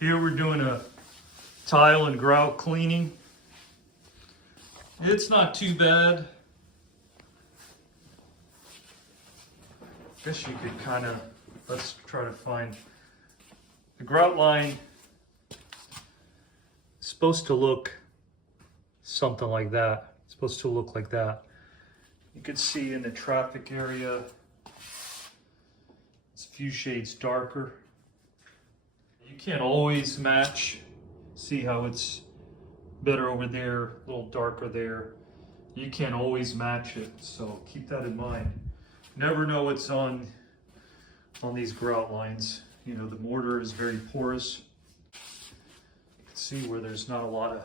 Here we're doing a tile and grout cleaning. It's not too bad. Guess you could kind of, let's try to find the grout line. It's supposed to look something like that. It's supposed to look like that. You can see in the traffic area, it's a few shades darker. You can't always match. See how it's better over there, a little darker there. You can't always match it, so keep that in mind. Never know what's on these grout lines. You know, the mortar is very porous. You can see where there's not a lot of,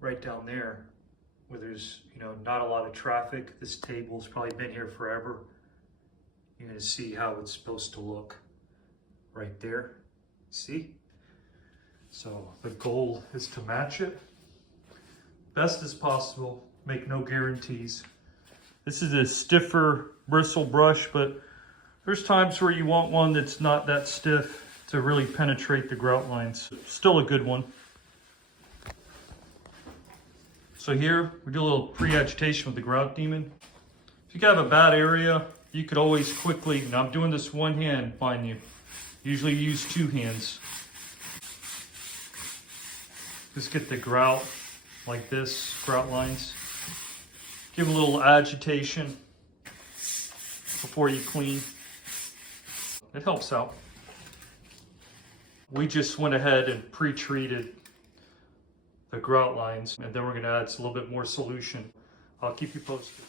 right down there, where there's, you know, not a lot of traffic. This table's probably been here forever. You're gonna see how it's supposed to look right there. See? So the goal is to match it best as possible, make no guarantees. This is a stiffer bristle brush, but there's times where you want one that's not that stiff to really penetrate the grout lines. Still a good one. So here, we do a little pre-agitation with the grout demon. If you have a bad area, you could always quickly, and I'm doing this one hand, mind you, usually use two hands. Just get the grout like this, grout lines. Give a little agitation before you clean. It helps out. We just went ahead and pre-treated the grout lines, and then we're gonna add a little bit more solution. I'll keep you posted.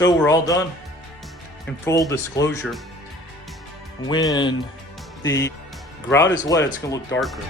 So we're all done. In full disclosure, when the grout is wet, it's gonna look darker.